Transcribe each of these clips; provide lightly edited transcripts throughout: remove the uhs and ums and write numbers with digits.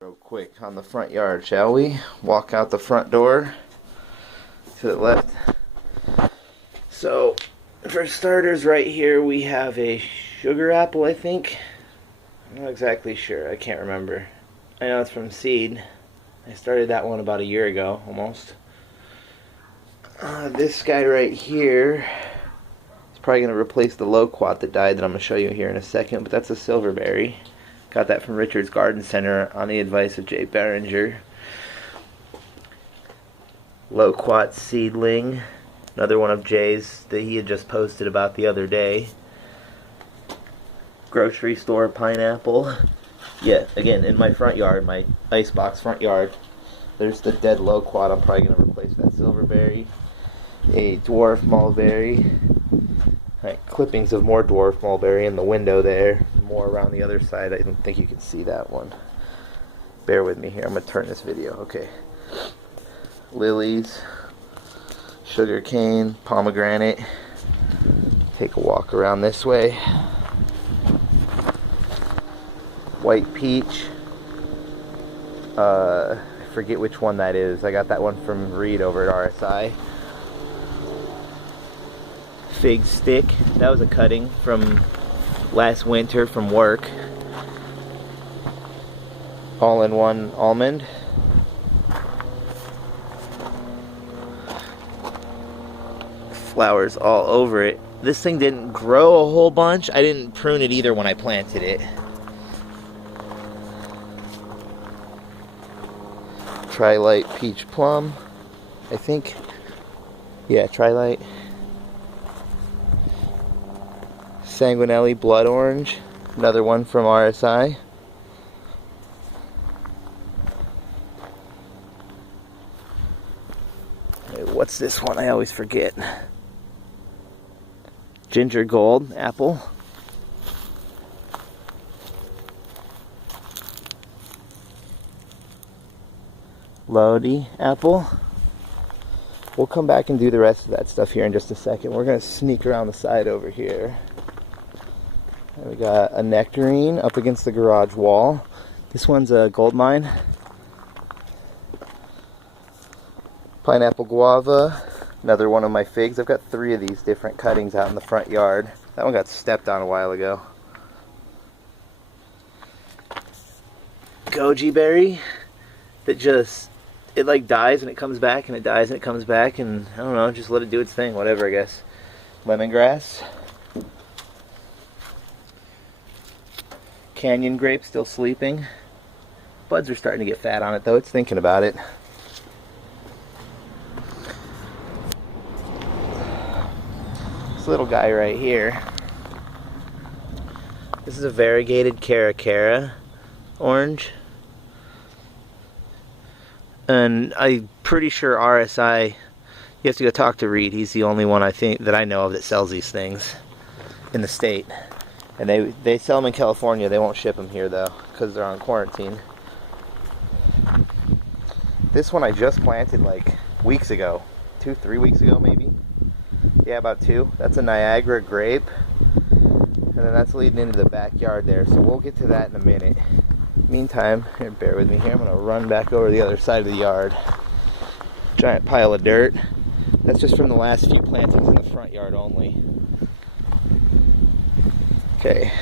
Real quick on the front yard, shall we? Walk out the front door to the left. So, for starters, right here we have a sugar apple, I think. I'm not exactly sure. I can't remember. I know it's from seed. I started that one about a year ago, almost. This guy right here is probably going to replace the loquat that died that I'm going to show you here in a second, but that's a silverberry. Got that from Richard's Garden Center on the advice of Jay Behringer. Loquat seedling. Another one of Jay's that he had just posted about the other day. Grocery store pineapple. Yeah, again, in my front yard, my icebox front yard, there's the dead loquat. I'm probably going to replace that silverberry. A dwarf mulberry. Right, clippings of more dwarf mulberry in the window there. More around the other side. I don't think you can see that one. Bear with me here. I'm going to turn this video. Okay. Lilies. Sugar cane. Pomegranate. Take a walk around this way. White peach. I forget which one that is. I got that one from Reed over at RSI. Fig stick. That was a cutting from last winter from work. All-in-one almond. Flowers all over it. This thing didn't grow a whole bunch. I didn't prune it either when I planted it. Trilite peach plum, I think. Yeah, Trilite. Sanguinelli blood orange, another one from RSI. What's this one? I always forget. Ginger gold apple. Lodi apple. We'll come back and do the rest of that stuff here in just a second. We're going to sneak around the side over here. We got a nectarine up against the garage wall. This one's a gold mine. Pineapple guava. Another one of my figs. I've got 3 of these different cuttings out in the front yard. That one got stepped on a while ago. Goji berry. That just, it like dies and it comes back and it dies and it comes back, and I don't know, just let it do its thing, whatever, I guess. Lemongrass. Canyon grape still sleeping. Buds are starting to get fat on it though, it's thinking about it. This little guy right here. This is a variegated Caracara orange. And I'm pretty sure RSI, you have to go talk to Reed. He's the only one I think that I know of that sells these things in the state. And they sell them in California. They won't ship them here though, because they're on quarantine. This one I just planted like weeks ago. 2-3 weeks ago maybe. Yeah, about 2. That's a Niagara grape. And then that's leading into the backyard there. So we'll get to that in a minute. Meantime, here, bear with me here. I'm going to run back over the other side of the yard. Giant pile of dirt. That's just from the last few plantings in the front yard only. Okay,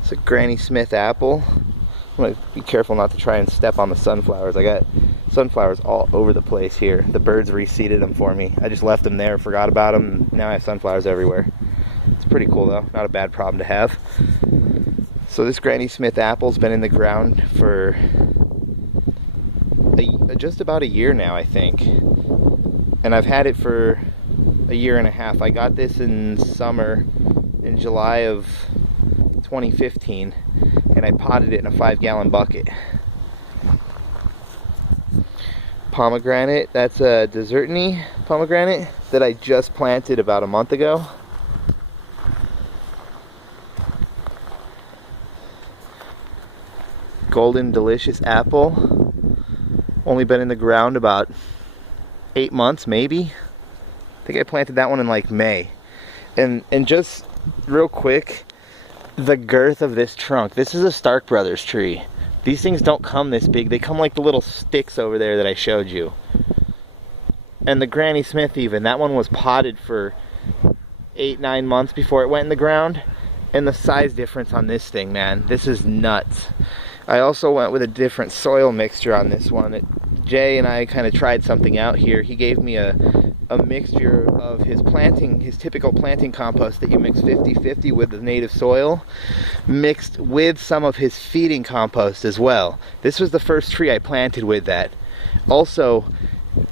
it's a Granny Smith apple. I'm going to be careful not to try and step on the sunflowers. I got sunflowers all over the place here. The birds reseeded them for me. I just left them there, forgot about them. Now I have sunflowers everywhere. It's pretty cool though, not a bad problem to have. So this Granny Smith apple's been in the ground for just about a year now, I think. And I've had it for a year and a half. I got this in summer, in July of 2015, and I potted it in a 5-gallon bucket. Pomegranate, that's a Desertini pomegranate that I just planted about a month ago. Golden Delicious apple, only been in the ground about 8 months maybe. I think I planted that one in like May. And just real quick, the girth of this trunk. This is a Stark Brothers tree. These things don't come this big. They come like the little sticks over there that I showed you. And the Granny Smith even, that one was potted for 8-9 months before it went in the ground. And the size difference on this thing, man, this is nuts. I also went with a different soil mixture on this one. Jay and I kind of tried something out here. He gave me a mixture of his typical planting compost that you mix 50-50 with the native soil, mixed with some of his feeding compost as well. This was the first tree I planted with that. Also,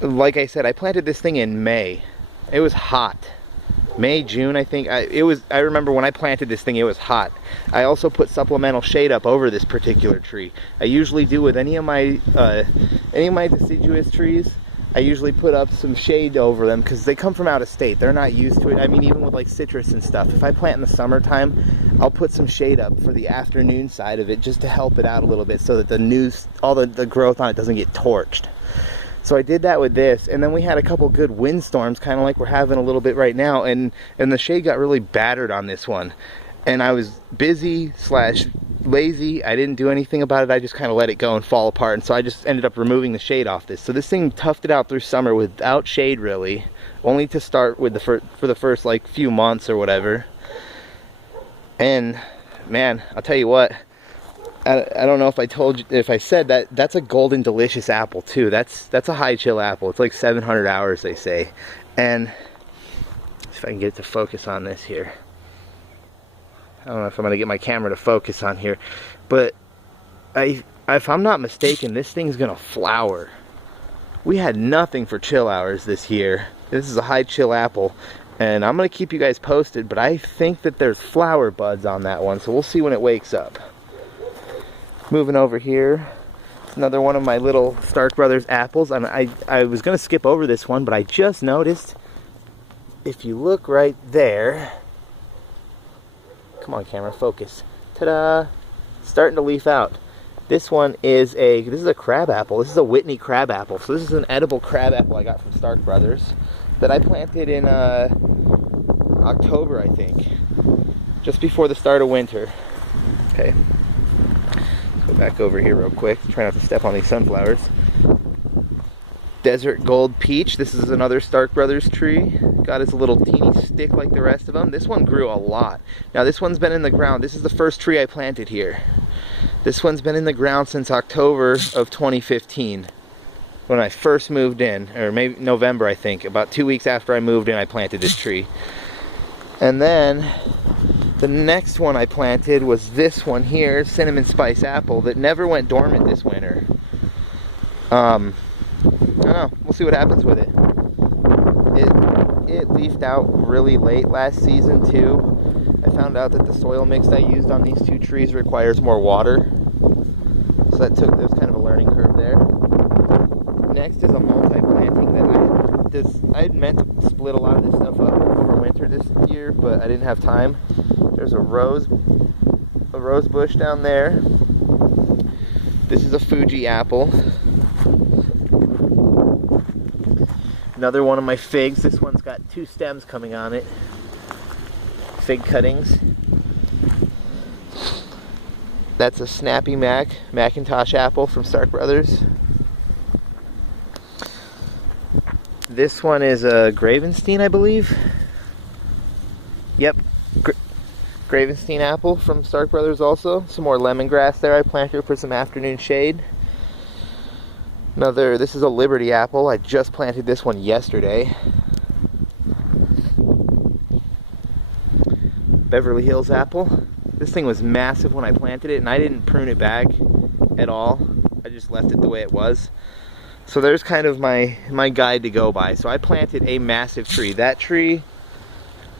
like I said, I planted this thing in May. It was hot. May, June, I think. I remember when I planted this thing, it was hot. I also put supplemental shade up over this particular tree. I usually do with any of my deciduous trees. I usually put up some shade over them because they come from out of state. They're not used to it. I mean, even with like citrus and stuff, if I plant in the summertime, I'll put some shade up for the afternoon side of it just to help it out a little bit so that all the growth on it doesn't get torched. So I did that with this, and then we had a couple good windstorms, kind of like we're having a little bit right now, and the shade got really battered on this one. And I was busy / lazy. I didn't do anything about it. I just kind of let it go and fall apart, and so I just ended up removing the shade off this. So this thing toughed it out through summer without shade, really, only to start with for the first like few months or whatever. And man, I'll tell you what, I don't know if I said that that's a Golden Delicious apple too. That's a high chill apple. It's like 700 hours, they say. And if I can get it to focus on this here. I don't know if I'm gonna get my camera to focus on here, but if I'm not mistaken, this thing's gonna flower. We had nothing for chill hours this year. This is a high chill apple, and I'm gonna keep you guys posted, but I think that there's flower buds on that one, so we'll see when it wakes up. Moving over here, another one of my little Stark Brothers apples. And I was gonna skip over this one, but I just noticed, if you look right there, come on camera, focus, ta-da, starting to leaf out. This one is a crab apple. This is a Whitney crab apple. So this is an edible crab apple I got from Stark Brothers that I planted in October, I think, just before the start of winter. Okay. Go back over here real quick. Try not to step on these sunflowers. Desert Gold Peach. This is another Stark Brothers tree. Got its little teeny stick like the rest of them. This one grew a lot. Now this one's been in the ground. This is the first tree I planted here. This one's been in the ground since October of 2015 when I first moved in, or maybe November, I think. About 2 weeks after I moved in, I planted this tree. And then the next one I planted was this one here, Cinnamon Spice Apple, that never went dormant this winter. I don't know. We'll see what happens with it. It leafed out really late last season too. I found out that the soil mix I used on these two trees requires more water. So there's kind of a learning curve there. Next is a multi-planting that I had meant to split a lot of this stuff up for winter this year, but I didn't have time. There's a rose bush down there. This is a Fuji apple. Another one of my figs. This one's got 2 stems coming on it. Fig cuttings. That's a Snappy Macintosh apple from Stark Brothers. This one is a Gravenstein, I believe. Yep, Gravenstein apple from Stark Brothers also. Some more lemongrass there I planted for some afternoon shade. This is a Liberty apple. I just planted this one yesterday. Beverly Hills apple. This thing was massive when I planted it, and I didn't prune it back at all. I just left it the way it was. So there's kind of my guide to go by. So I planted a massive tree. That tree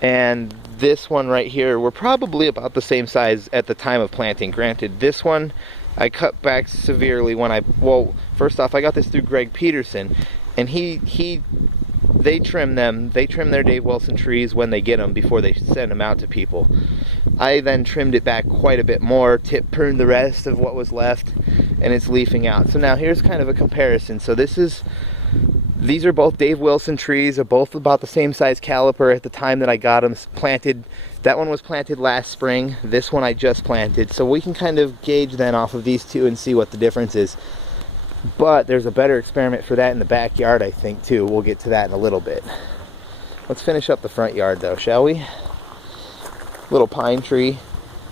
and this one right here were probably about the same size at the time of planting. Granted, this one I cut back severely when first off, I got this through Greg Peterson, and they trim their Dave Wilson trees when they get them before they send them out to people. I then trimmed it back quite a bit more, pruned the rest of what was left, and it's leafing out. So now here's kind of a comparison. So this is These are both Dave Wilson trees. They're both about the same size caliper at the time that I got them planted. That one was planted last spring. This one I just planted. So we can kind of gauge then off of these two and see what the difference is. But there's a better experiment for that in the backyard, I think, too. We'll get to that in a little bit. Let's finish up the front yard, though, shall we? Little pine tree.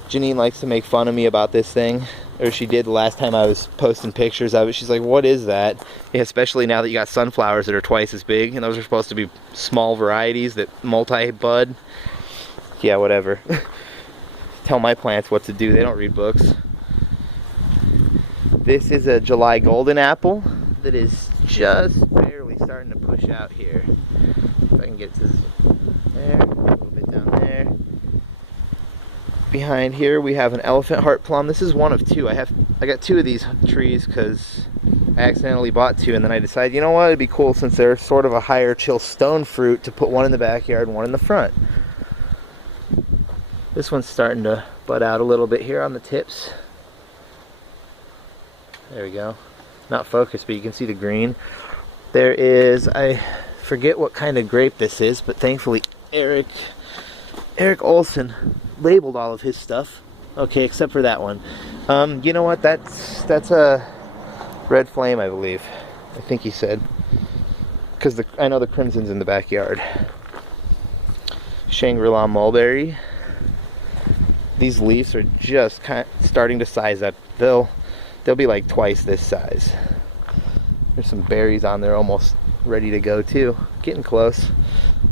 Janine likes to make fun of me about this thing. Or she did the last time I was posting pictures of it. She's like, what is that? Yeah, especially now that you got sunflowers that are twice as big. And those are supposed to be small varieties that multi-bud. Yeah, whatever. Tell my plants what to do. They don't read books. This is a July golden apple that is just barely starting to push out here. If I can get this there, a little bit down there. Behind here we have an elephant heart plum. This is one of two. I got two of these trees because I accidentally bought two, and then I decided, you know what, it'd be cool since they're sort of a higher chill stone fruit to put one in the backyard and one in the front. This one's starting to bud out a little bit here on the tips. There we go. Not focused, but you can see the green. There is, I forget what kind of grape this is, but thankfully Eric Olson labeled all of his stuff. Okay, except for that one. You know what? That's a red flame, I believe. I think he said, because I know the crimson's in the backyard. Shangri-La mulberry. These leaves are just kind of starting to size up. They'll be like twice this size. There's some berries on there almost ready to go too. Getting close.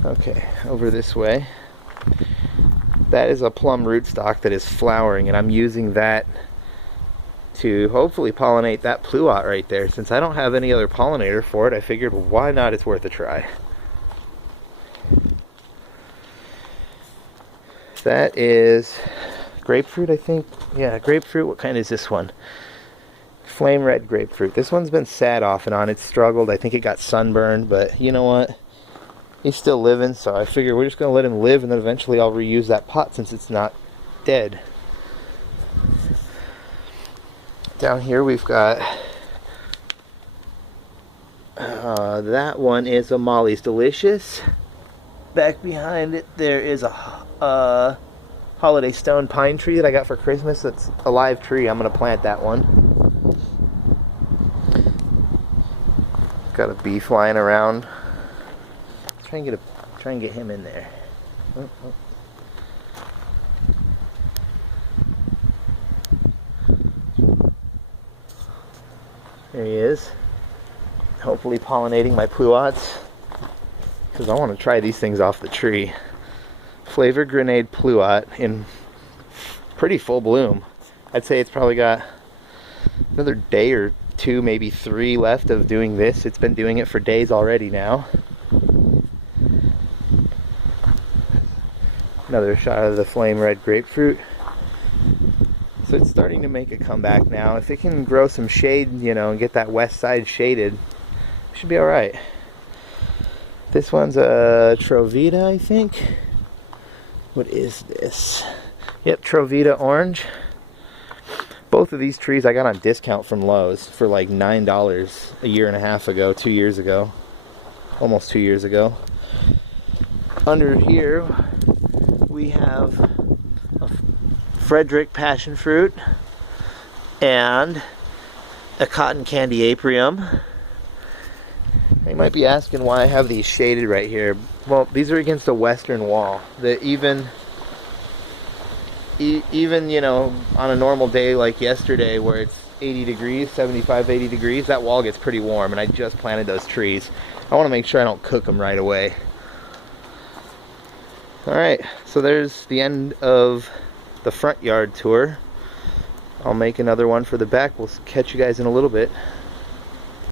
Okay, over this way. That is a plum rootstock that is flowering, and I'm using that to hopefully pollinate that pluot right there. Since I don't have any other pollinator for it, I figured, well, why not? It's worth a try. That is grapefruit, I think. Yeah, grapefruit. What kind is this one? Flame red grapefruit. This one's been sat off and on. It's struggled. I think it got sunburned, but you know what? He's still living, so I figure we're just going to let him live, and then eventually I'll reuse that pot since it's not dead. Down here we've got that one is a Molly's Delicious. Back behind it there is a holiday stone pine tree that I got for Christmas. That's a live tree. I'm going to plant that one. Got a bee flying around. Try and get him in there. Oh, oh. There he is. Hopefully pollinating my pluots, because I want to try these things off the tree. Flavor Grenade pluot in pretty full bloom. I'd say it's probably got another day or two, maybe 3 left of doing this. It's been doing it for days already now. Another shot of the flame red grapefruit. So it's starting to make a comeback now. If it can grow some shade, you know, and get that west side shaded, it should be alright. This one's a Trovita, I think. What is this? Yep, Trovita orange. Both of these trees I got on discount from Lowe's for like $9 a year and a half ago, 2 years ago. Almost 2 years ago. Under here we have a Frederick passion fruit and a cotton candy aprium. You might be asking why I have these shaded right here. Well, these are against the western wall. Even you know, on a normal day like yesterday where it's 80 degrees, 75, 80 degrees, that wall gets pretty warm, and I just planted those trees. I want to make sure I don't cook them right away. Alright, so there's the end of the front yard tour. I'll make another one for the back. We'll catch you guys in a little bit.